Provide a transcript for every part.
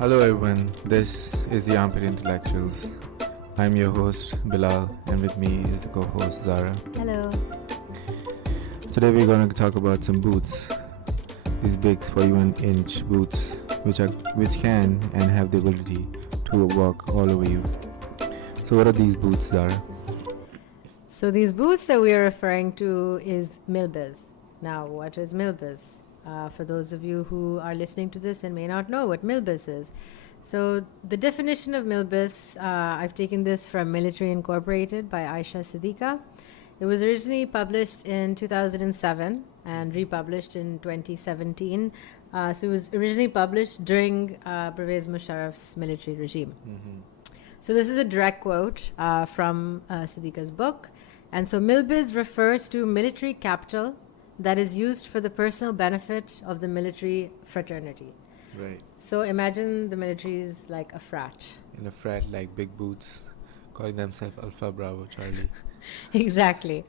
Hello everyone, this is the Armpit Intellectuals. I'm your host Bilal, and with me is the co-host Zara. Hello. Today we're going to talk about some boots. These big 41-inch boots which can and have the ability to walk all over you. So what are these boots, Zara? So these boots that we are referring to is Milbus. Now, what is Milbus? For those of you who are listening to this and may not know what Milbus is. So the definition of Milbus, I've taken this from Military Incorporated by Aisha Siddiqa. It was originally published in 2007 and republished in 2017. So it was originally published during Pervez Musharraf's military regime. So this is a direct quote from Siddiqa's book. And so Milbus refers to military capital that is used for the personal benefit of the military fraternity. Right. So imagine the military is like a frat. In a frat like Big Boots, calling themselves Alpha Bravo Charlie. Exactly.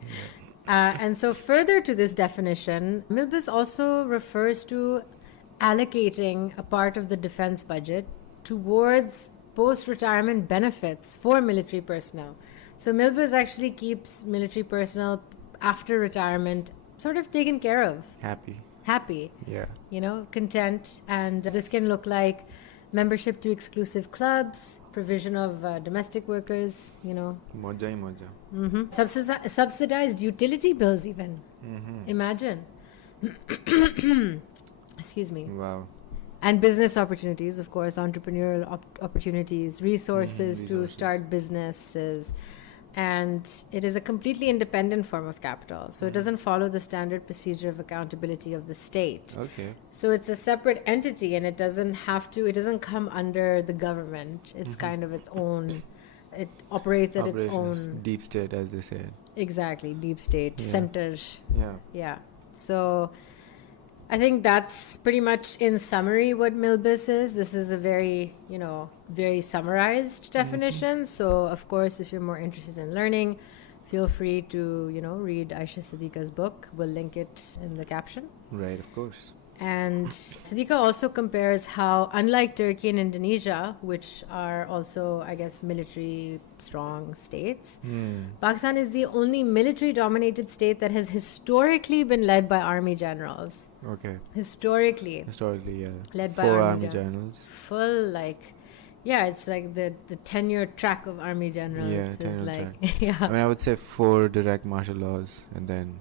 Yeah. And so further to this definition, Milbus also refers to allocating a part of the defense budget towards post-retirement benefits for military personnel. So Milbus actually keeps military personnel after retirement sort of taken care of. Happy. Yeah. Content. And this can look like membership to exclusive clubs, provision of domestic workers, Moja hi moja. Subsidized utility bills even. Imagine. Excuse me. Wow. And business opportunities, of course, entrepreneurial opportunities, resources to start businesses. And it is a completely independent form of capital. So it doesn't follow the standard procedure of accountability of the state. Okay. So it's a separate entity, and it doesn't come under the government. It's kind of its own, it operates at its own. Deep state, as they say. Exactly, deep state, center. Yeah. Yeah. So I think that's pretty much in summary what Milbus is. This is a very, very summarized definition. So, of course, if you're more interested in learning, feel free to, read Aisha Siddiqa's book. We'll link it in the caption. Right, of course. And Siddiqa also compares how, unlike Turkey and Indonesia, which are also, I guess, military strong states, Pakistan is the only military-dominated state that has historically been led by army generals. Okay. Historically, yeah. Led by 4 army army generals. generals. Full, it's like the tenure track of army generals. Yeah, is tenure like, track. yeah. I mean, I would say 4 direct martial laws, and then,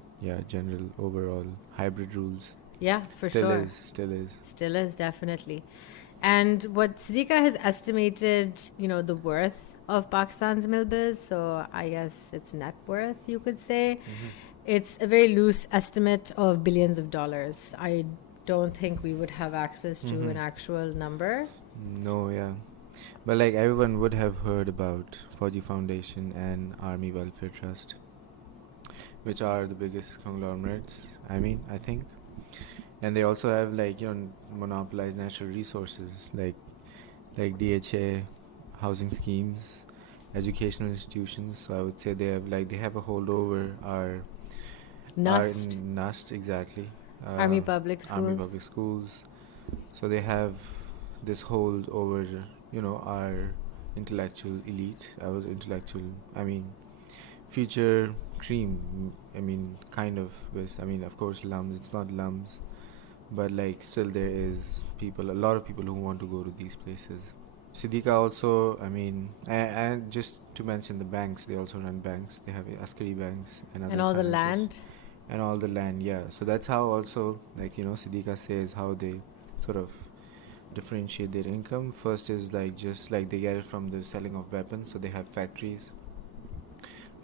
general overall hybrid rules. Yeah, for Still sure. Still is, definitely. And what Siddiqa has estimated, the worth of Pakistan's Milbus, so I guess its net worth, you could say. It's a very loose estimate of billions of dollars. I don't think we would have access to an actual number. No, yeah. But everyone would have heard about Fauji Foundation and Army Welfare Trust, which are the biggest conglomerates, I think. And they also have monopolized natural resources like DHA, housing schemes, educational institutions. So I would say they have a hold over our NUST, exactly. Army public schools. So they have this hold over our intellectual elite. Future cream. Kind of. Of course, lums. It's not lums. But still there is a lot of people who want to go to these places. Siddiqa also, and just to mention the banks, they also run banks. They have Askari banks and other And all the financials. land. And all the land, yeah. So that's how also, Siddiqa says how they sort of differentiate their income. First is they get it from the selling of weapons. So they have factories.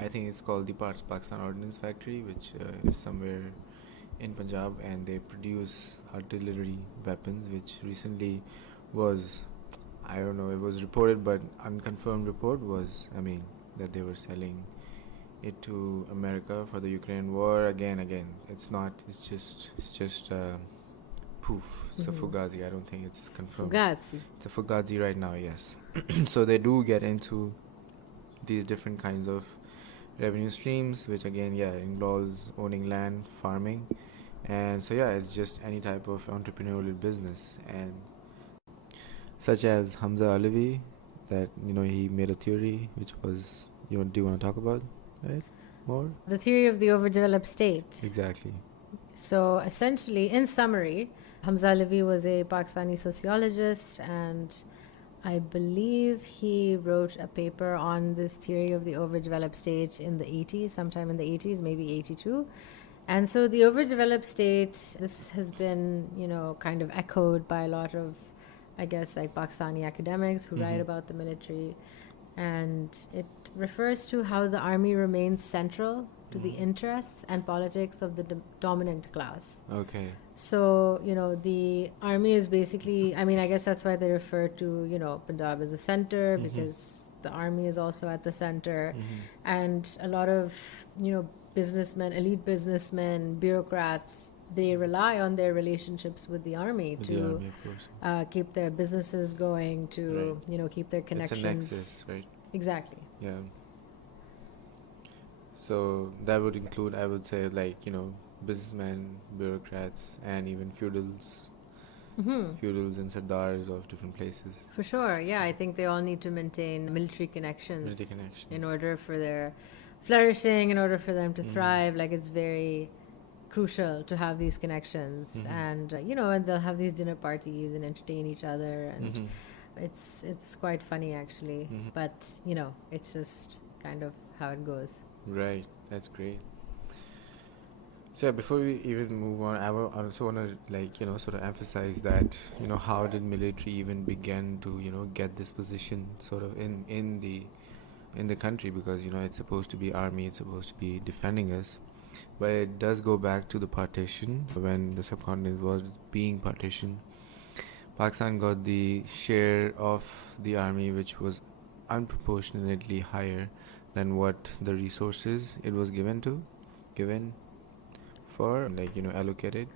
I think it's called the Pakistan Ordnance Factory, which is somewhere in Punjab, and they produce artillery weapons, which recently was, I don't know, it was reported, but unconfirmed report was, that they were selling it to America for the Ukraine war. Again, it's not, it's just poof, it's a fugazi. I don't think it's confirmed. It's a fugazi right now, yes. So they do get into these different kinds of revenue streams, which again, involves owning land, farming. And so it's just any type of entrepreneurial business. And such as Hamza Alavi, that he made a theory which was, do you want to talk about it more? The theory of the overdeveloped state. Exactly. So essentially, in summary, Hamza Alavi was a Pakistani sociologist, and I believe he wrote a paper on this theory of the overdeveloped state in the 80s, sometime in the 80s, maybe 82. And so the overdeveloped state, this has been, kind of echoed by a lot of, I guess, like Pakistani academics who write about the military. And it refers to how the army remains central to the interests and politics of the dominant class. Okay. So, the army is basically, I guess that's why they refer to, Punjab as the center, because the army is also at the center. And a lot of, businessmen, elite businessmen, bureaucrats, they rely on their relationships with the army With to the army, of course. keep their businesses going, to, keep their connections. It's a nexus, right? Exactly. Yeah. So that would include, I would say, like, businessmen, bureaucrats, and even feudals and sardars of different places. For sure, yeah. I think they all need to maintain military connections in order for their flourishing, in order for them to thrive. Like, it's very crucial to have these connections. And, and they'll have these dinner parties and entertain each other. And it's quite funny, actually. But, it's just kind of how it goes. Right, that's great. So yeah, before we even move on, I also want to sort of emphasize that how did military even begin to get this position sort of in the country, because it's supposed to be army, it's supposed to be defending us, but it does go back to the partition. When the subcontinent was being partitioned, Pakistan got the share of the army which was unproportionately higher than what the resources it was given for, allocated.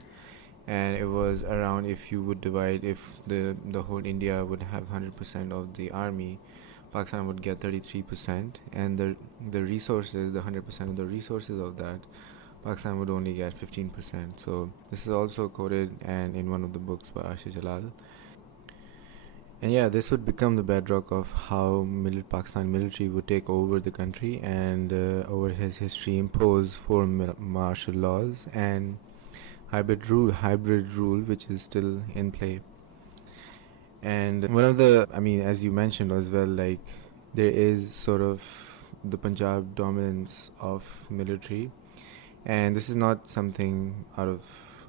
And it was around, if you would divide, if the whole India would have 100% of the army, Pakistan would get 33%, and the resources, the 100% of the resources of that, Pakistan would only get 15%. So this is also quoted and in one of the books by Ashish Jalal. And yeah, this would become the bedrock of how Pakistan military would take over the country and over his history impose four martial laws and hybrid rule, which is still in play. And one of the, as you mentioned as well, like, there is sort of the Punjab dominance of military, and this is not something out of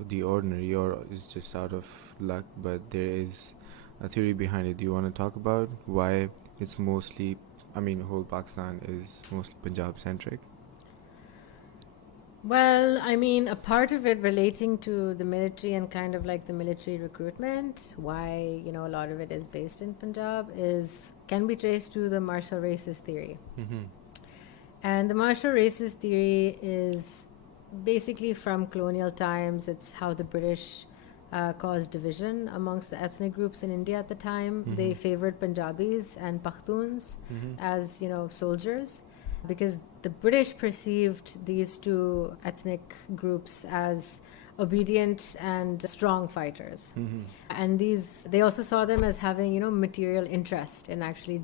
the ordinary or is just out of luck, but there is a theory behind it. Do you want to talk about why it's mostly, whole Pakistan is mostly Punjab centric? Well, a part of it relating to the military and kind of like the military recruitment, why, a lot of it is based in Punjab, can be traced to the martial races theory. And the martial races theory is basically from colonial times. It's how the British caused division amongst the ethnic groups in India at the time. They favored Punjabis and Pakhtuns as, soldiers, because the British perceived these two ethnic groups as obedient and strong fighters. And they also saw them as having, material interest in actually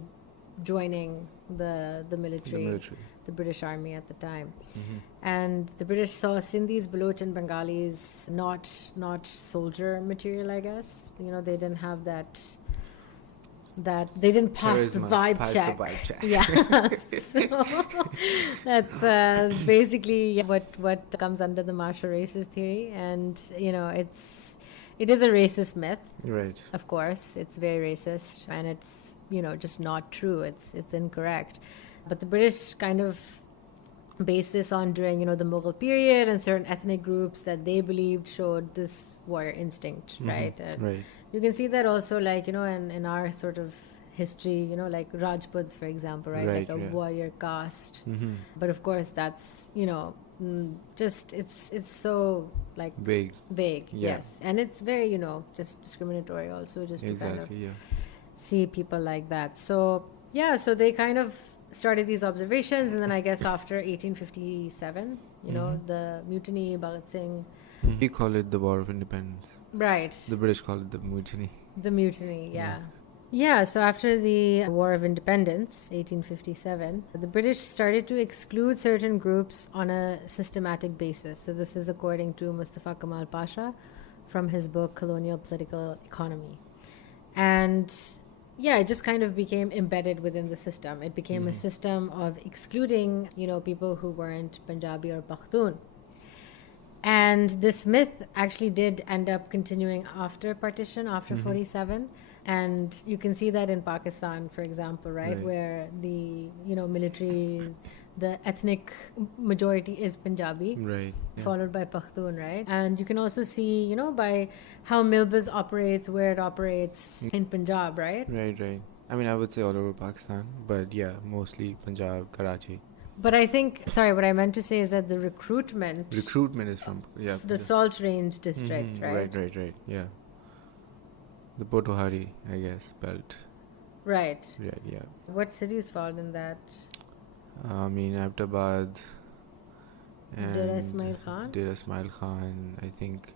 joining the military, the British army at the time. And the British saw Sindhis, Baloch and Bengalis not soldier material, I guess. They didn't have that they didn't pass the vibe check. Yeah. So that's basically what comes under the martial races theory. And it is a racist myth, right? Of course, it's very racist, and it's just not true. It's incorrect. But the British kind of based this on during the Mughal period, and certain ethnic groups that they believed showed this warrior instinct, right? And right. You can see that also, like, in our sort of history, like Rajputs, for example, right? Like a warrior caste. But of course, that's, just, it's so, like, vague. Yes. And it's very, just discriminatory also, just to kind of see people like that. So, yeah, so they kind of started these observations, and then I guess after 1857, the mutiny, Bhagat Singh. We call it the War of Independence. Right. The British call it the mutiny. The mutiny, yeah. Yeah, so after the War of Independence, 1857, the British started to exclude certain groups on a systematic basis. So, this is according to Mustafa Kemal Pasha from his book Colonial Political Economy. And yeah, it just kind of became embedded within the system. It became a system of excluding, people who weren't Punjabi or Pakhtun. And this myth actually did end up continuing after partition, after 47. And you can see that in Pakistan, for example, right? Right. Where the, military, the ethnic majority is Punjabi, Right. Yeah. followed by Pakhtun, right? And you can also see, by how Milbus operates, where it operates in Punjab, right? Right. Right. I mean, I would say all over Pakistan, but yeah, mostly Punjab, Karachi. But I think, sorry, what I meant to say is that the recruitment, Recruitment is from the Salt Range district, right? Right. Right. Right. Yeah. The Potohari, I guess, belt. Right. Right. Yeah. What cities fall in that? I mean, Abbottabad and Dera Ismail Khan? Dera Ismail Khan, I think.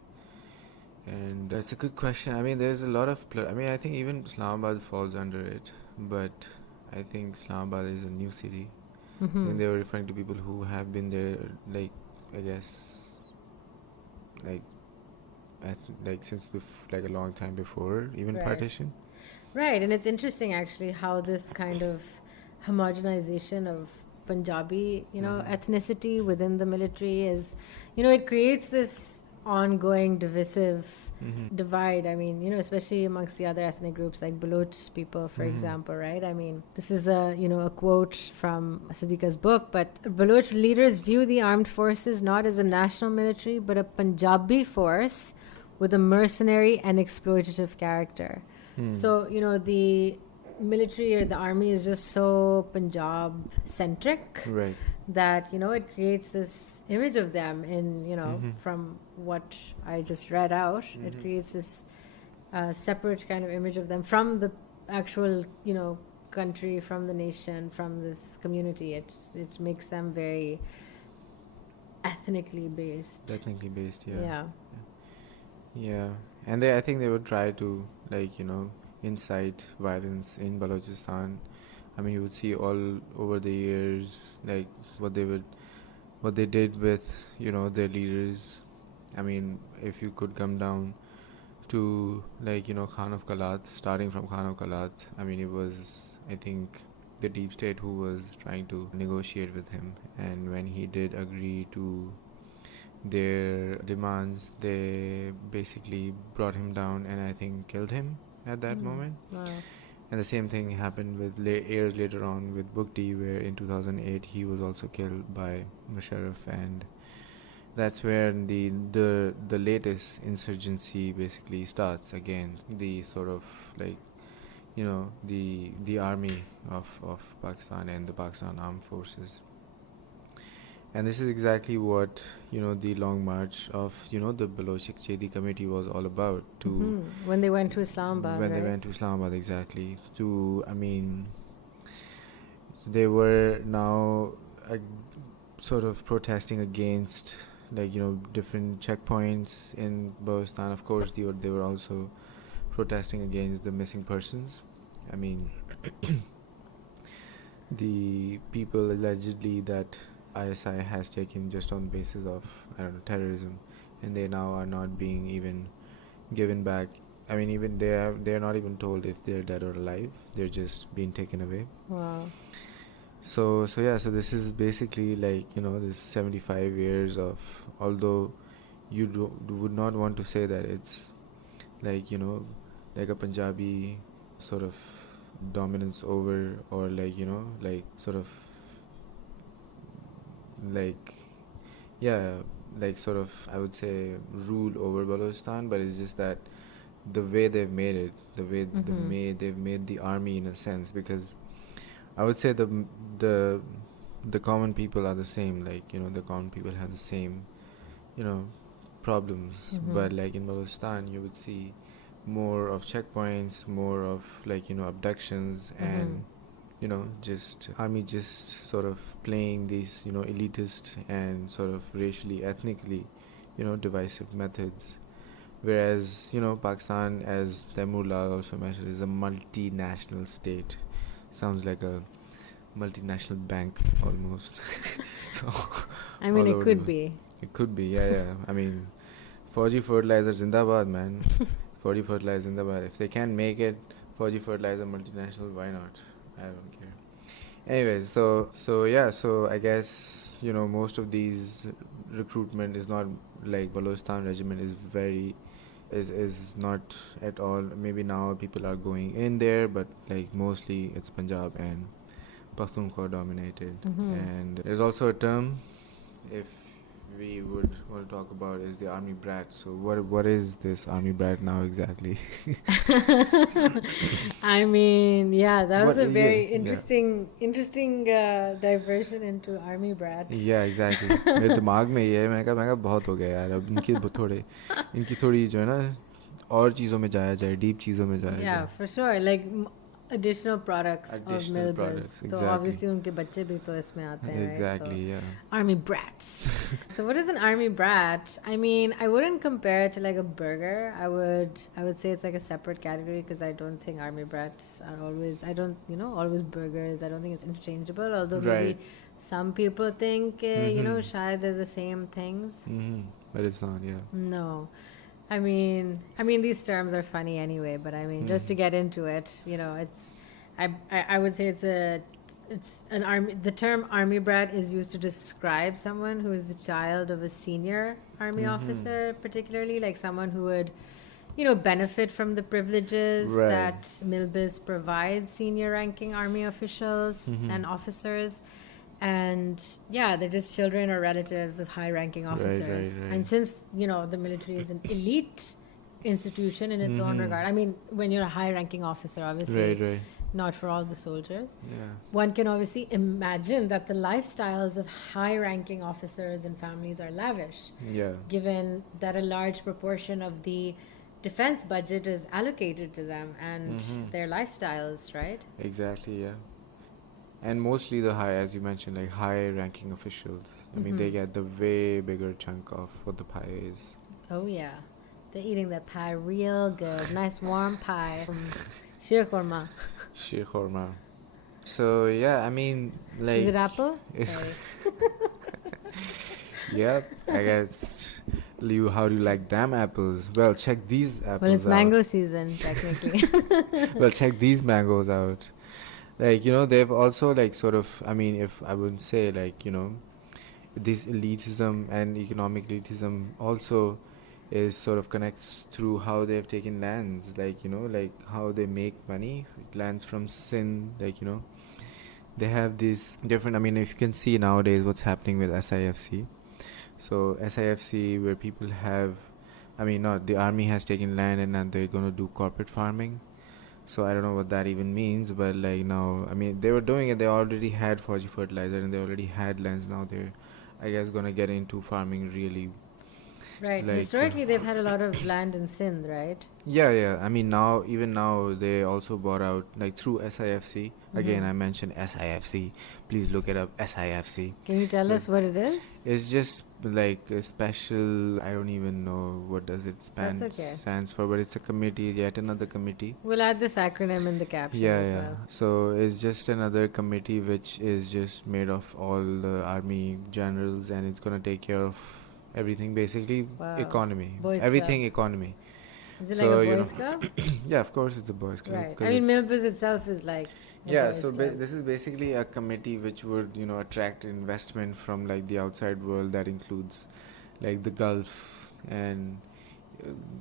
And that's a good question. I mean, there's a lot of. I mean, I think even Islamabad falls under it, but I think Islamabad is a new city. I think they were referring to people who have been there, like, I guess, like, since like a long time before even Right. partition. Right, and it's interesting actually how this kind of homogenization of Punjabi, ethnicity within the military is, it creates this ongoing divisive divide. I mean, especially amongst the other ethnic groups like Baloch people, for example, right? I mean, this is a quote from Siddiqa's book, but Baloch leaders view the armed forces not as a national military, but a Punjabi force with a mercenary and exploitative character. So, the military or the army is just so Punjab centric Right. that, it creates this image of them in, from what I just read out. It creates this separate kind of image of them from the actual, country, from the nation, from this community. It makes them very ethnically based. Technically based, yeah. Yeah. Yeah. And I think they would try to, like, incite violence in Balochistan. I mean, you would see all over the years, like, what they did with, their leaders. I mean, if you could come down to, like, Khan of Kalat, starting from Khan of Kalat, I mean, it was, I think, the deep state who was trying to negotiate with him. And when he did agree to their demands, they basically brought him down and I think killed him at that moment. Wow. And the same thing happened with years later on with Bukti, where in 2008 he was also killed by Musharraf, and that's where the latest insurgency basically starts against the sort of, like, the army of Pakistan and the Pakistan Armed Forces. And this is exactly what, the Long March of, the Balochik Chedi Committee was all about. When they went to Islamabad, When right? they went to Islamabad, exactly. I mean, so they were now sort of protesting against, like, different checkpoints in Balochistan. Of course, they were also protesting against the missing persons. I mean, the people allegedly that ISI has taken just on the basis of, I don't know, terrorism, and they now are not being even given back. I mean, even they're not even told if they're dead or alive. They're just being taken away. Wow. So this is basically, like, this 75 years of, although you would not want to say that it's like, like a Punjabi sort of dominance over, or like, like sort of, like, yeah, like sort of, I would say, rule over Balochistan, but it's just that the way they've made it, they've made the army in a sense, because I would say the common people are the same, like, the common people have the same, problems, but like in Balochistan you would see more of checkpoints, more of, like, abductions, and just army just sort of playing these, elitist and sort of racially, ethnically, divisive methods, Whereas, you know, Pakistan, as Taimurlal also mentioned, is a multinational state. Sounds like a multinational bank almost. So, I mean, all it over the could world. be. It could be, yeah. I mean, 4G fertilizer Zindabad, man. 4G fertilizer Zindabad. If they can make it 4G fertilizer multinational, why not? I don't care. Anyways, so I guess, you know, most of these recruitment is not like Balochistan regiment is very is not at all. Maybe now people are going in there, but like mostly it's Punjab and Pakhtunkhwa dominated. And there's also a term, if we would want to talk about, is the army brat. So what is this army brat now exactly? I mean, yeah, that was What? a Yeah, very yeah. interesting diversion into army brat. Yeah, exactly. मेरे दिमाग में ये है, मैंने कहा बहुत हो गया यार, अब इनकी थोड़ी जो है ना और चीज़ों में जाया जाए, डीप चीज़ों में जाया Yeah, जाए. for sure. Like additional products of Additional Milbus. products, So exactly. obviously उनके बच्चे भी तो इसमें आते हैं, right? Exactly, So, yeah. army brats. So what is an army brat? I mean, I wouldn't compare it to like a burger. I would say it's like a separate category because I don't think army brats are always, I don't, you know, always burgers. I don't think it's interchangeable. Although maybe Right. some people think, you know, Mhm. shayad they're the same things. But it's not, yeah. No. I mean these terms are funny anyway, but I mean just to get into it, you know, I would say it's an army. The term army brat is used to describe someone who is the child of a senior army officer, particularly like someone who would, you know, benefit from the privileges Right. that Milbus provides senior ranking army officials and officers. And yeah, they're just children or relatives of high ranking officers. right. And since, you know, the military is an elite institution in its own regard, I mean, when you're a high ranking officer, obviously Right. not for all the soldiers, Yeah. one can obviously imagine that the lifestyles of high ranking officers and families are lavish, Yeah. given that a large proportion of the defense budget is allocated to them and their lifestyles, right? Exactly, yeah. And mostly the high, as you mentioned, like high ranking officials. I mean, they get the way bigger chunk of what the pie is. Oh yeah, they're eating that pie real good. Nice warm pie from Sheer Khurma. Sheikh Horma. So yeah, I mean, like, Is it apple? Sorry. yep, I guess. How do you like damn apples? Well, check these apples Well, it's out. mango season technically. Well, check these mangoes out. Like, you know, they've also like sort of, I mean, if I would say, like, you know, this elitism and economic elitism also is sort of connects through how they've taken lands, like, you know, like how they make money, lands from Sindh, like, you know, they have these different, I mean, if you can see nowadays what's happening with SIFC. So SIFC, where people have, I mean, not the army has taken land and now they're going to do corporate farming. So I don't know what that even means, but like now, I mean, they were doing it. They already had 4G fertilizer and they already had lands. Now they're, I guess, gonna get into farming really. Right. Like, Historically, they've had a lot of land in Sindh, right? Yeah. I mean, now, even now, they also bought out, like, through SIFC. Again, I mentioned SIFC. Please look it up, SIFC. Can you tell us what it is? It's just like a special, I don't even know what does it That's okay. stands for, but it's a committee, yet another committee. We'll add this acronym in the caption as well. So it's just another committee which is just made of all the army generals, and it's gonna take care of everything, basically. Wow. Economy, Boys everything Club. economy. Is it So, like a you boys know, club? Yeah, of course it's a boys club. Right. 'cause I mean, it's- Milbus itself is like a yeah, boys so club. this is basically a committee which would, you know, attract investment from like the outside world. That includes like the Gulf and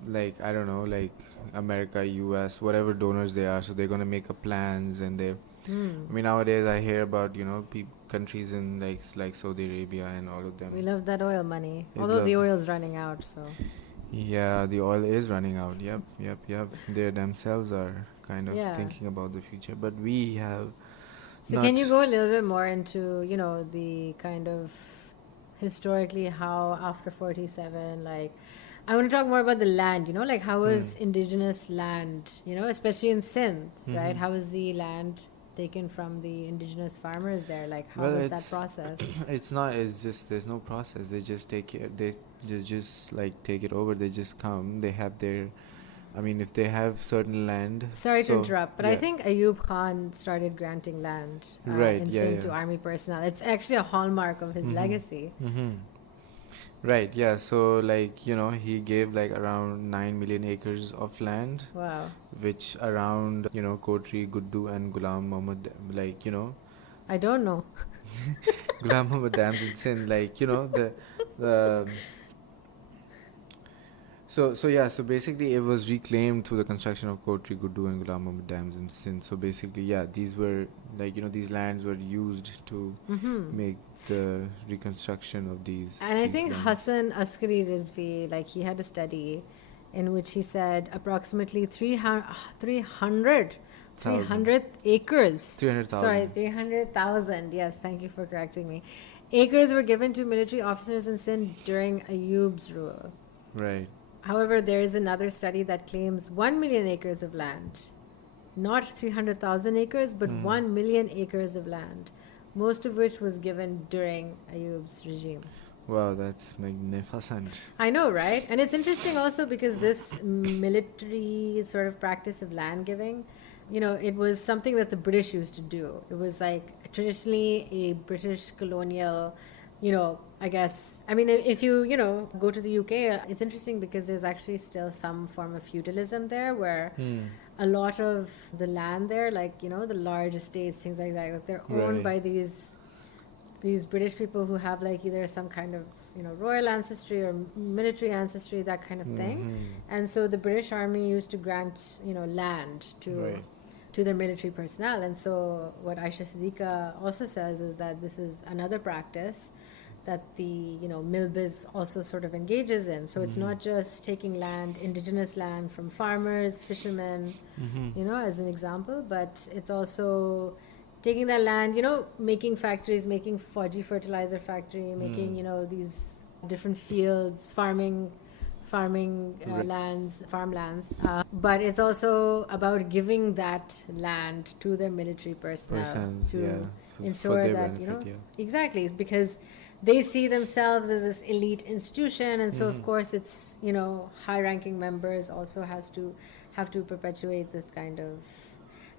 like, I don't know, like America, US, whatever donors they are. So they're gonna make up plans, and they, I mean, nowadays I hear about, you know, countries in like Saudi Arabia and all of them. We love that oil money. We Although love the it. oil's running out, so. Yeah, the oil is running out. Yep. They themselves are kind of Yeah. thinking about the future, but we have. So can you go a little bit more into, you know, the kind of historically how after 47, like, I want to talk more about the land, you know, like how was indigenous land, you know, especially in Sindh, right? How was the land taken from the indigenous farmers there? Like, how Well, was that process? it's not. It's just there's no process. They just take it. They just like take it over. They just come. They have their. I mean, if they have certain land. Sorry to So interrupt, but I yeah. think Ayub Khan started granting land Right. in Yeah. Sindh Yeah. to army personnel. It's actually a hallmark of his legacy. Mm-hmm. Right. Yeah. So like he gave like around 9 million acres of land, Wow. which around Kotri, Guddu, and Ghulam Muhammad, like I don't know. Ghulam Muhammad dams in Sindh, like the so yeah, so basically it was reclaimed through the construction of Kotri, Guddu, and Ghulam Muhammad dams in Sindh. So basically, yeah, these were like these lands were used to make the reconstruction of these And I think lands. Hassan Askari Rizvi, like he had a study in which he said approximately 300 acres. 300,000. Sorry, 300,000. Yes, thank you for correcting me. Acres were given to military officers in Sindh during Ayub's rule. Right. However, there is another study that claims 1 million acres of land. Not 300,000 acres, but 1 million acres of land, most of which was given during Ayub's regime. Wow, that's magnificent. I know, right? And it's interesting also because this military sort of practice of land giving, it was something that the British used to do. It was like traditionally a British colonial, I guess. I mean, if you, go to the UK, it's interesting because there's actually still some form of feudalism there where a lot of the land there, like, the large estates, things like that, like they're owned by these British people who have like either some kind of royal ancestry or military ancestry, that kind of thing. And so the British Army used to grant land to their military personnel. And so what Aisha Siddiqa also says is that this is another practice that the Milbus also sort of engages in. So it's not just taking land, indigenous land from farmers, fishermen, as an example, but it's also taking that land, making factories, making Fauji fertilizer factory, making, these different fields, farming lands, farmlands. But it's also about giving that land to their military personnel to ensure that, exactly, because they see themselves as this elite institution. And so, of course, it's, high-ranking members also have to perpetuate this kind of,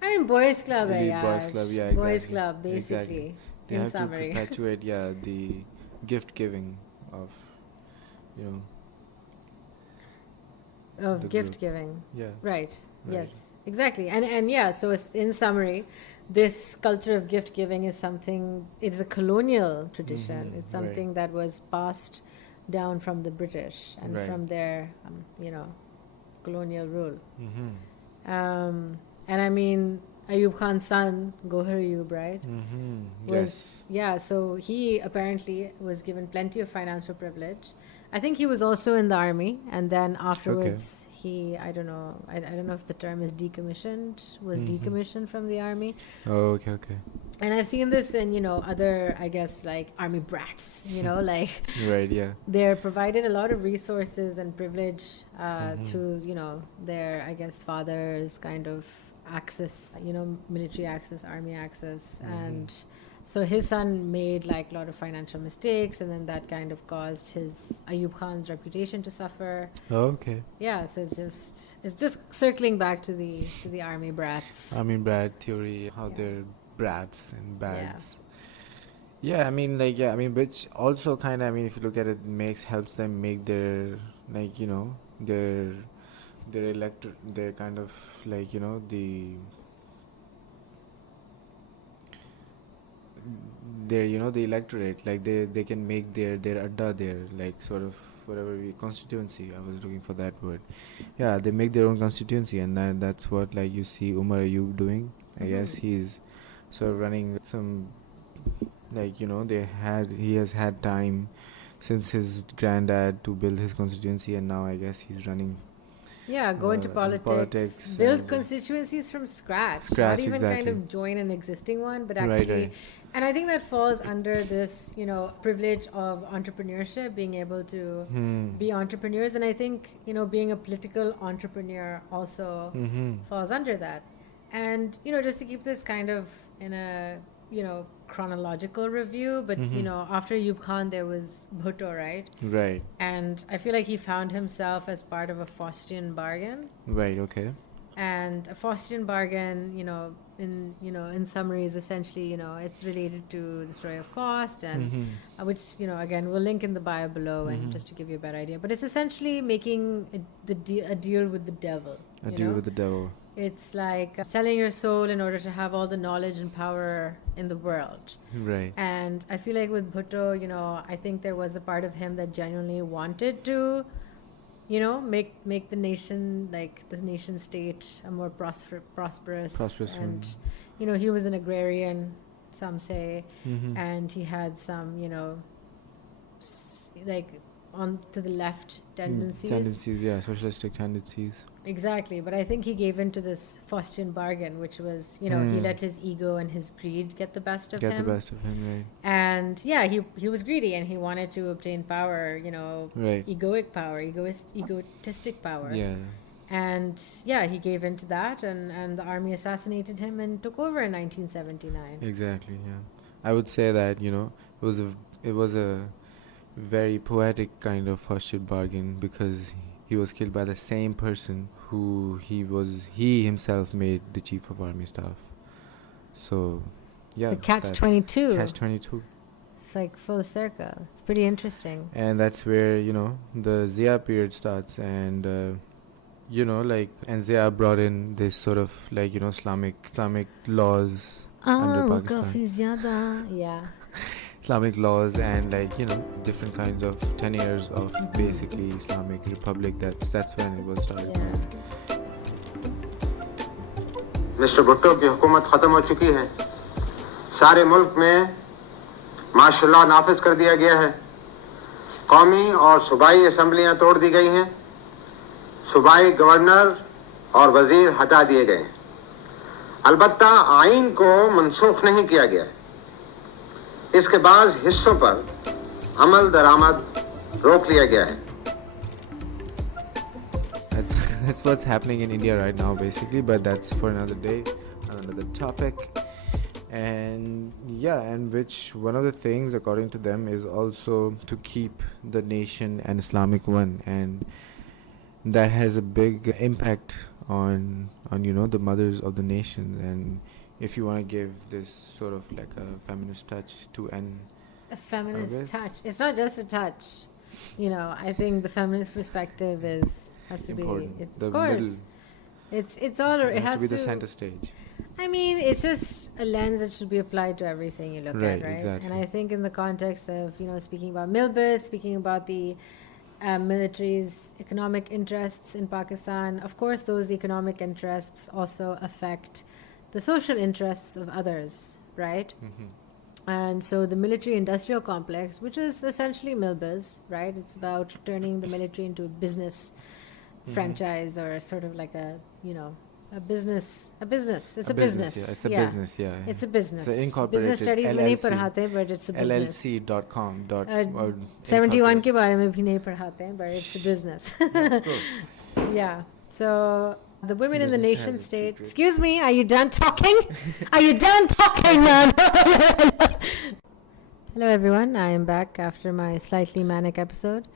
I mean, boys club, boys club, yeah, exactly. Boys club, basically. Exactly. They in have summary. to perpetuate, the gift giving of, of gift giving. Yeah. Right. Yes. Exactly. And yeah. So it's, in summary, this culture of gift giving is something. It's a colonial tradition. It's something that was passed down from the British and from their, colonial rule. And I mean, Ayub Khan's son, Gohar Ayub, right? Yeah, so he apparently was given plenty of financial privilege. I think he was also in the army, and then afterwards I don't know if the term is decommissioned, decommissioned from the army. Oh, okay. And I've seen this in, other, I guess, like army brats, like right, yeah. they're provided a lot of resources and privilege through, their, I guess, father's kind of access, military access, army access. And so his son made like a lot of financial mistakes, and then that kind of caused his Ayub Khan's reputation to suffer. Oh, okay. Yeah, so it's just circling back to the army brats. Army brat theory, how they're brats and bads. Yeah, I mean, which also kind of, if you look at it, helps them make their, their kind of, the electorate, like they can make their adda there, like sort of whatever constituency, I was looking for that word. Yeah, they make their own constituency, and that's what like you see Umar Ayub doing. I guess he's sort of running some, he has had time since his granddad to build his constituency, and now I guess he's running. Yeah, go into politics, build constituencies from scratch, not even kind of join an existing one, but actually, and I think that falls under this, privilege of entrepreneurship, being able to be entrepreneurs, and I think, being a political entrepreneur also falls under that. And, just to keep this kind of in a, chronological review, but, after Ayub Khan, there was Bhutto, right? Right. And I feel like he found himself as part of a Faustian bargain. Right, okay. And a Faustian bargain, in summary, is essentially, it's related to the story of Faust, and which, again, we'll link in the bio below, and just to give you a better idea. But it's essentially making a deal with the devil. A deal with the devil. It's like selling your soul in order to have all the knowledge and power in the world. Right. And I feel like with Bhutto, I think there was a part of him that genuinely wanted to, make the nation, like the nation state, a more prosperous. And, he was an agrarian, some say, and he had some, like on to the left tendencies. Yeah, socialistic tendencies. Exactly, but I think he gave in to this Faustian bargain, which was, he let his ego and his greed get the best of him. Right. And yeah, he was greedy, and he wanted to obtain power, right. Egoic power, egotistic power. Yeah. And yeah, he gave in to that, and the army assassinated him and took over in 1979. Exactly, yeah. I would say that, it was a very poetic kind of Faustian bargain, because he was killed by the same person who he himself made the chief of army staff. So, yeah. It's a catch-22. Catch-22. It's like full circle. It's pretty interesting. And that's where, the Zia period starts, and, and Zia brought in this sort of, Islamic laws under Pakistan. Yeah. Islamic laws, and different kinds of tenures of basically Islamic Republic. That's when it was started. Yeah. Mister Bhutto की हुकूमत ख़त्म हो चुकी है, सारे मुल्क में माशाल्लाह नाफिज कर दिया गया है, कौमी और सूबाई असम्बलियाँ तोड़ दी गई हैं, सूबाई गवर्नर और वजीर हटा दिए गए हैं, अलबत्ता आइन को मनसूख नहीं किया गया है, इसके बाद हिस्सों पर अमल दरामद रोक लिया गया है. That's what's happening in India right now, basically, but that's for another day, another topic. And yeah, and which one of the things, according to them, is also to keep the nation an Islamic one, and that has a big impact on the mothers of the nation. And if you want to give this sort of like a feminist touch to a feminist touch, it's not just a touch. I think the feminist perspective has to important. Be. It's of course. It's all. It has to be the center stage. I mean, it's just a lens that should be applied to everything you look at, right? Exactly. And I think in the context of speaking about Milbus, speaking about the military's economic interests in Pakistan, of course, those economic interests also affect the social interests of others, right? And so the military-industrial complex, which is essentially Milbus, right? It's about turning the military into a business franchise, or sort of like a business. It's a business. Yeah, it's a business. Yeah, it's a business. It's incorporated. Business studies में नहीं पढ़ाते, but it's a business. LLC.com. 71 के बारे में भी नहीं पढ़ाते हैं, but it's a business. Yeah. So the women in the nation state. Excuse me, are you done talking? Are you done talking, man? Hello, everyone. I am back after my slightly manic episode.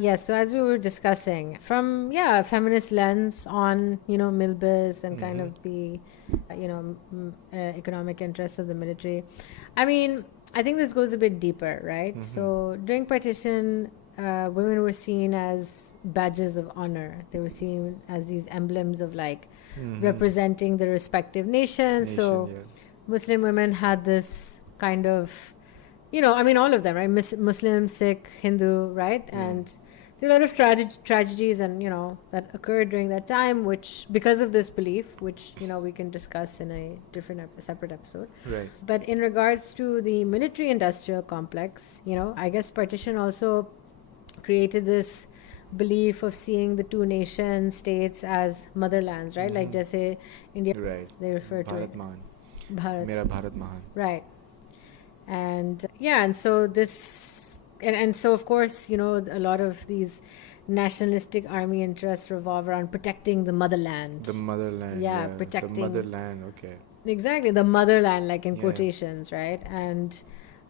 Yes, so as we were discussing, from a feminist lens on Milbus and kind of the economic interests of the military. I mean, I think this goes a bit deeper, right? So during partition, women were seen as badges of honor. They were seen as these emblems of representing the respective nations. So Muslim women had this kind of, all of them, right? Muslim, Sikh, Hindu, right? And there are a lot of tragedies and, that occurred during that time, which, because of this belief, which, we can discuss in a separate episode. Right. But in regards to the military-industrial complex, I guess partition also created this belief of seeing the two nation states as motherlands, right? Like, just say India, they refer to it. Bharat. Mera Bharat Mahan. Right. And and so this, and so of course, a lot of these nationalistic army interests revolve around protecting the motherland. The motherland. Yeah, The protecting. motherland. Okay. Exactly, the motherland, like in Yeah. quotations, right? And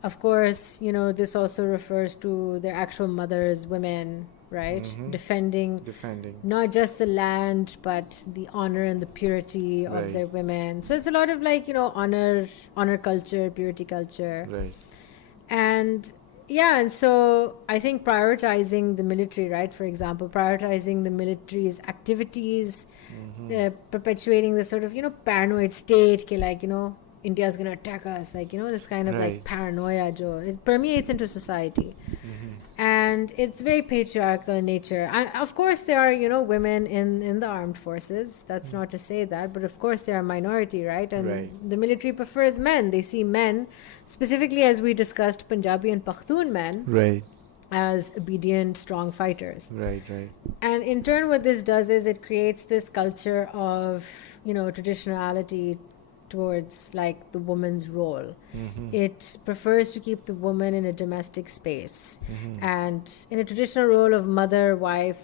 of course, this also refers to their actual mothers, women, right? Mhm. Defending Defending. not just the land, but the honor and the purity of Right. their women. So it's a lot of like, honor culture, purity culture. Right. And yeah, and so I think prioritizing the military, right? For example, prioritizing the military's activities, perpetuating this sort of paranoid state, ke like India's gonna attack us, like this kind of like Right. paranoia, jo it permeates into society, and it's very patriarchal in nature. Of course, there are women in the armed forces. That's not to say that, but of course, they are a minority, right? And Right. the military prefers men. They see men, specifically as we discussed, Punjabi and Pakhtun men, Right. as obedient, strong fighters. Right. Right. And in turn, what this does is it creates this culture of, traditionality towards like the woman's role. It prefers to keep the woman in a domestic space and in a traditional role of mother, wife,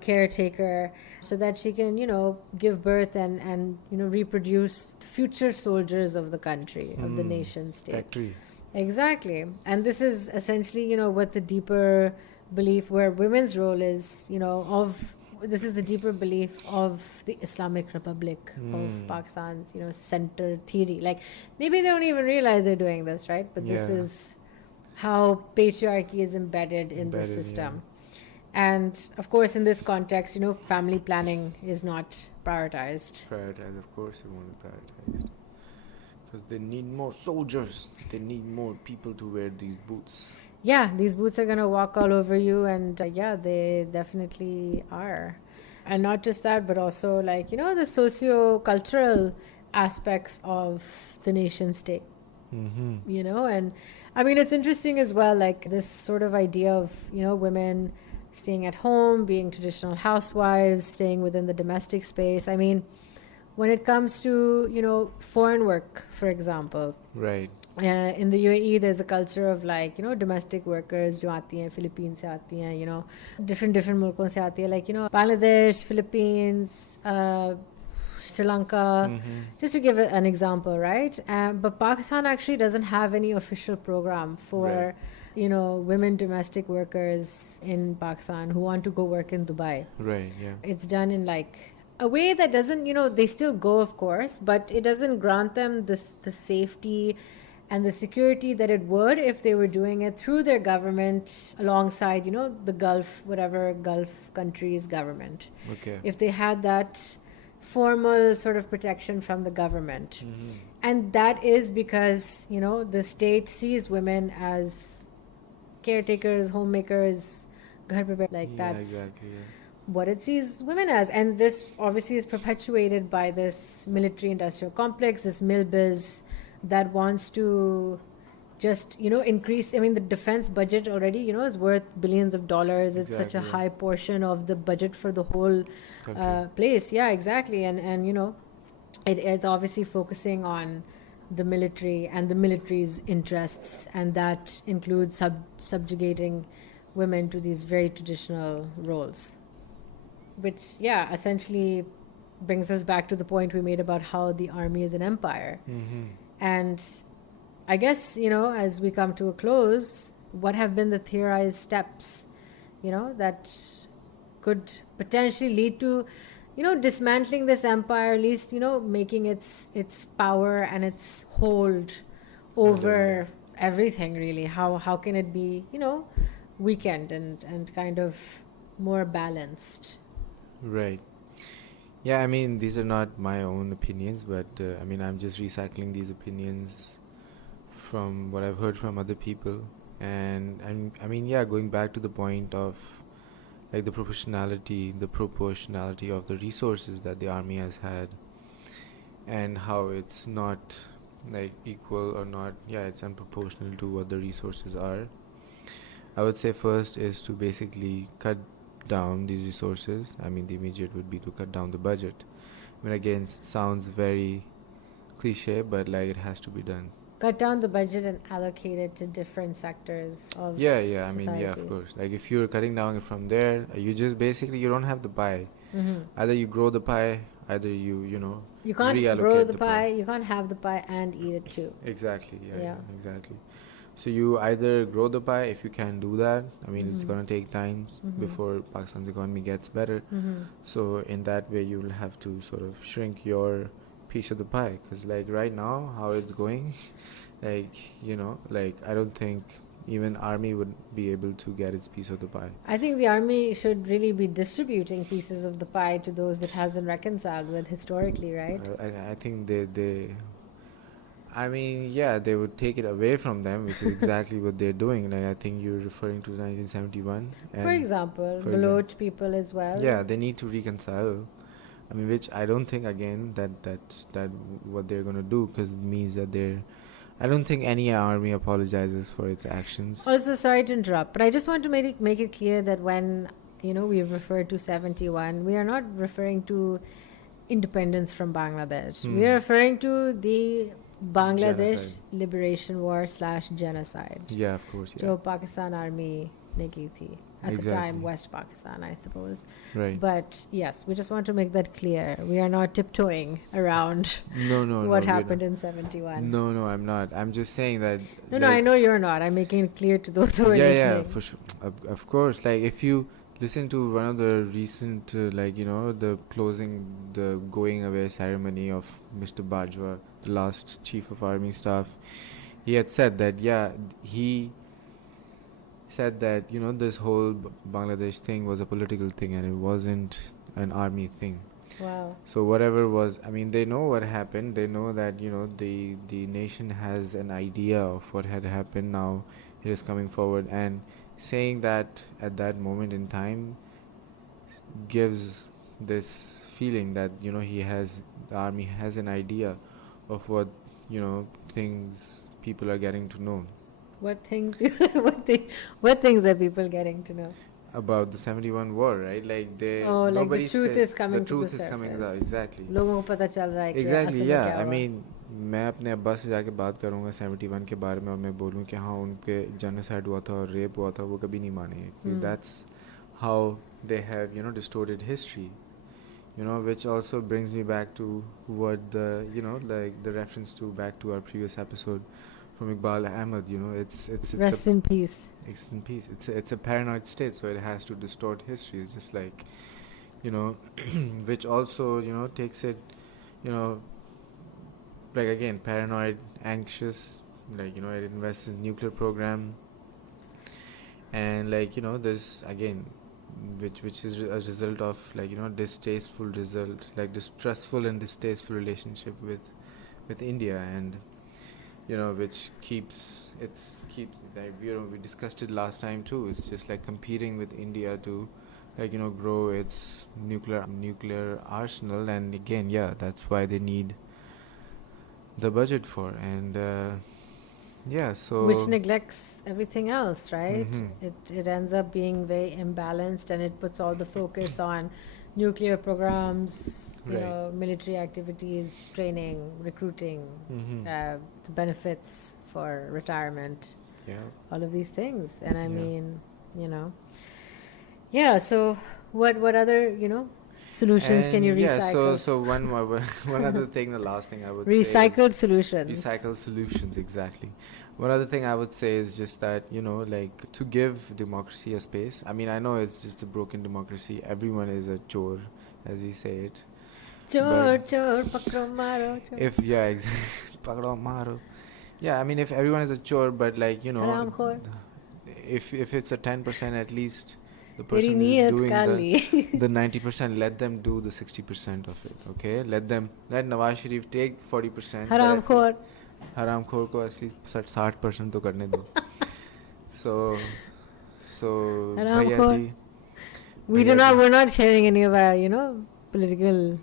caretaker, so that she can, give birth and reproduce future soldiers of the country, of the nation state. Factory. Exactly. And this is essentially, what the deeper belief where women's role is, this is the deeper belief of the Islamic Republic of Pakistan's, center theory. Like, maybe they don't even realize they're doing this, right? But this Yeah. is how patriarchy is embedded in the Embedded, system. And of course, in this context, family planning is not prioritized. Prioritize, of course, you want to prioritize. Because they need more soldiers. They need more people to wear these boots. Yeah, these boots are going to walk all over you, and yeah, they definitely are. And not just that, but also like, the socio-cultural aspects of the nation state, and I mean, it's interesting as well, like this sort of idea of, women staying at home, being traditional housewives, staying within the domestic space. I mean, when it comes to, foreign work, for example, Right. in the UAE, there's a culture of like, domestic workers जो आती हैं, Philippines से आती हैं, different मुल्कों से आती हैं, like, Bangladesh, Philippines, Sri Lanka, just to give an example, right? But Pakistan actually doesn't have any official program for, Right. Women domestic workers in Pakistan who want to go work in Dubai. Right. Yeah. It's done in like a way that doesn't, they still go, of course, but it doesn't grant them the safety and the security that it would if they were doing it through their government alongside, the whatever Gulf countries' government. Okay. If they had that formal sort of protection from the government. And that is because, the state sees women as caretakers, homemakers, ghar pe baith, like Yeah, that's exactly. Yeah. what it sees women as. And this obviously is perpetuated by this military industrial complex, this Milbus, that wants to just increase. I mean, the defense budget already is worth billions of dollars. It's such a Exactly. high portion of the budget for the whole Country. place. Yeah, exactly. And it's obviously focusing on the military and the military's interests, and that includes subjugating women to these very traditional roles, which essentially brings us back to the point we made about how the army is an empire. And I guess, as we come to a close, what have been the theorized steps, that could potentially lead to, dismantling this empire, at least, making its power and its hold over everything, really? How can it be, weakened and kind of more balanced? Right. Yeah, I mean, these are not my own opinions, but I mean, I'm just recycling these opinions from what I've heard from other people. And I mean, yeah, going back to the point of like the proportionality of the resources that the army has had, and how it's not like equal or not, it's unproportional to what the resources are. I would say first is to basically cut down these resources. I mean, the immediate would be to cut down the budget. I mean, again, it sounds very cliche, but like it has to be done. cut down the budget and allocate it to different sectors of Yeah, I society. mean, yeah, of course. Like if you're cutting down from there, you just basically you don't have the pie. Mm-hmm. Either you grow the pie, either you know You can't reallocate grow the pie. You can't have the pie and eat it too. Exactly. Yeah, Yeah. exactly. So you either grow the pie if you can do that. I mean, it's Mhm. gonna take time Mhm. before Pakistan's economy gets better. Mm-hmm. So in that way, you will have to sort of shrink your piece of the pie. Because like right now, how it's going, like I don't think even army would be able to get its piece of the pie. I think the army should really be distributing pieces of the pie to those it hasn't reconciled with historically, right? I think I mean, yeah, they would take it away from them, which is exactly what they're doing. Like, I think you're referring to 1971. For example, for Baloch people as well. Yeah, they need to reconcile. I mean, which I don't think again that what they're gonna do, because it means that they're. I don't think any army apologizes for its actions. Also, sorry to interrupt, but I just want to make it clear that when we've referred to 71, we are not referring to independence from Bangladesh. We are referring to the Bangladesh Genocide. Liberation War / genocide. Yeah, of course. Yeah. जो Pakistan army ने की थी at the Exactly. time, West Pakistan, I suppose. Right. But yes, we just want to make that clear. We are not tiptoeing around No, what we're happened not. in 71. No, I'm not. I'm just saying that. No, I know you're not. I'm making it clear to those who are listening. Yeah, for sure. Of course. Like if you listen to one of the recent, the going away ceremony of Mr. Bajwa, the last chief of army staff, he had said that, he said that, this whole Bangladesh thing was a political thing and it wasn't an army thing. Wow. So whatever was, I mean, they know what happened. They know that, the nation has an idea of what had happened. Now it is coming forward, and saying that at that moment in time gives this feeling that, the army has an idea of what, things people are getting to know What things? What things are people getting to know? about the 71 war, right? Like they, Like nobody the truth says is coming the to truth the is coming out. surface. Exactly. लोगों को पता चल रहा है कि Exactly, असल में yeah. क्या I हुआ। mean, मैं अपने अब्बा से जाके बात करूँगा 71 के बारे में और मैं बोलूँ कि हाँ उनके जेनोसाइड हुआ था और रेप हुआ था, वो कभी नहीं मानेंगे क्योंकि that's how they have, distorted history, which also brings me back to what the, like the reference to back to our previous episode from Iqbal Ahmed, it's Rest in peace. It's in peace. It's a paranoid state, so it has to distort history. It's just like, which also, takes it, like again, paranoid, anxious, like, it invests in nuclear program, and like, this again, which is a result of like, distasteful result, like distrustful and distasteful relationship with India, and which keeps like, we discussed it last time too. It's just like competing with India to like, grow its nuclear arsenal, and again, that's why they need the budget for, and so Which neglects everything else, right? Mhm. It ends up being very imbalanced, and it puts all the focus on nuclear programs, Right. military activities, training, recruiting, the benefits for retirement, all of these things. And I Yeah. mean, so what other, solutions can you recycle? So one other thing, the last thing I would say Recycled is solutions. recycled solutions, exactly. One other thing I would say is just that, like to give democracy a space. I mean, I know it's just a broken democracy. Everyone is a chore, as we say it. Chor, chor, pakro maro. Chor. If Pagdo maro. Yeah, I mean, if everyone is a chore, but like, Haramkhor. if it's a 10%, at least the Teri person is niyat doing kali. the 90%, let them do the 60% of it, okay? Let Nawaz Sharif take 40%. Haramkhor. हरामखोर को असली 60% तो करने दो. So भैया हरामखोर. जी, We're not sharing any of our, political.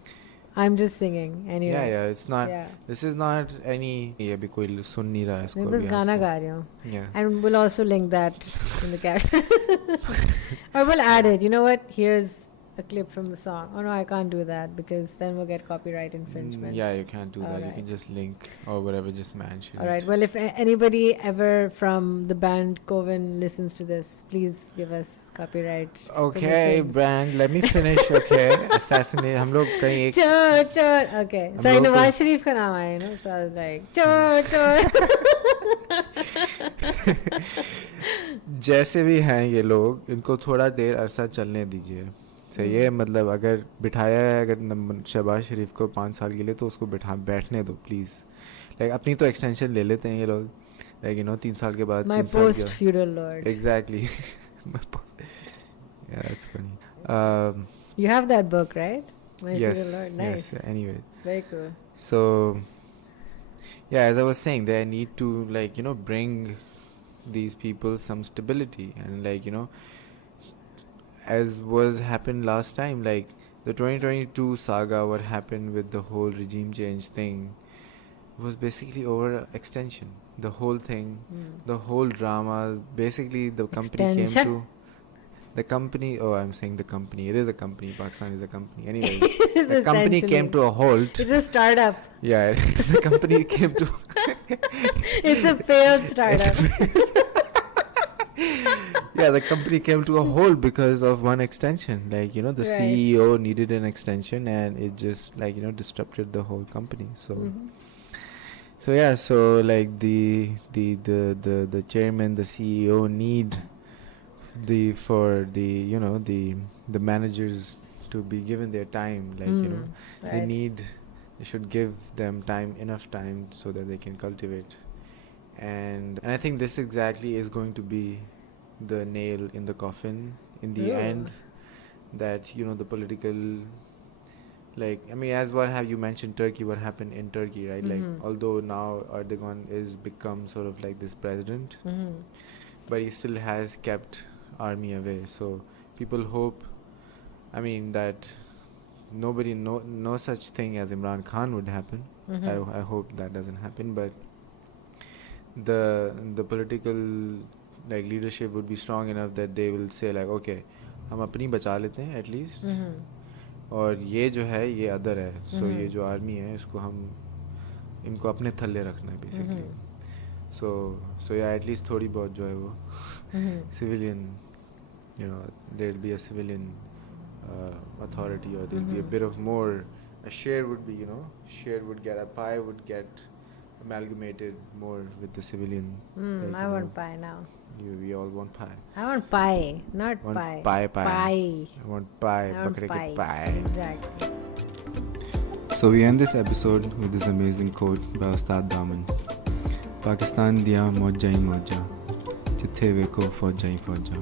I'm just singing anyway. yeah, it's not. Yeah. This is not any. ये अभी कोई सुन नहीं रहा है इसको. मैं बस अभी गाना आज गा रही हूँ. Yeah. And we'll also link that in the caption. Or we'll add it. You know what? Here's a clip from the song. Oh no, I can't do that because then we'll get copyright infringement. Yeah, you can't do that. You Alright. can just link or whatever, just mention All right. it. Well, if anybody ever from the band Coven listens to this, please give us copyright. Okay, permissions. brand, let me finish. Okay, assassinate. हम लोग कहीं एक Chor, chor. Okay. हम So लोग को- Nawaz Sharif का नाम आया, you know. So I was like, chor, chor. जैसे भी हैं ये लोग, इनको थोड़ा देर अरसा चलने दीजिए. सही है, मतलब अगर बिठाया है अगर शहबाज शरीफ को 5 साल के लिए, तो उसको बैठने दो प्लीज़. लाइक अपनी तो एक्सटेंशन ले लेते हैं ये लोग, लाइक 3 साल के बाद. My 3 साल के post feudal lord. Exactly. Yeah, that's funny. You have that book, right? My Yes, feudal lord. Nice. yes. Anyway, Very cool. so yeah, as I was saying, they need to bring these people some stability, and as was happened last time, like the 2022 saga, what happened with the whole regime change thing was basically over extension. The whole thing, the whole drama, basically the company came Extension. to the company. Oh, I'm saying the company. It is a company. Pakistan is a company. Anyways, It is the company came essentially. to a halt. It's a startup. Yeah, the company came to. It's a failed startup. Yeah, the company came to a halt because of one extension. Like the Right. CEO needed an extension, and it just disrupted the whole company. So. Mhm. So yeah, so like the chairman, the CEO need the managers to be given their time, they Right. they should give them enough time so that they can cultivate, and I think this exactly is going to be the nail in the coffin in the Ooh. end, that the political, as what have you mentioned Turkey, what happened in Turkey, right? Like, Mhm. although now Erdogan is become sort of like this president, Mhm. but he still has kept army away. So people hope, that no such thing as Imran Khan would happen. Mhm. I hope that doesn't happen, but the political leadership would be strong enough that they will say okay, हम अपनी बचा लेते हैं at least, Mhm. और ये जो है ये अदर है. सो Mhm. ये जो आर्मी है इसको इनको अपने थल्ले रखना है बेसिकली. सो या एटलीस्ट थोड़ी बहुत जो है वो Mhm. civilian, there will be a civilian authority, or there will be a bit of more, a share would be, share would get, a pie would get amalgamated more with the civilian. I want pie now. We all want pie. I want pie, not Want pie. pie. Pie. I want pie. I want Bakre ki pie. pie. Exactly. So we end this episode with this amazing quote by Ustad Daman. Pakistan diya mauja hi mauja, jithe weko fauja hi fauja.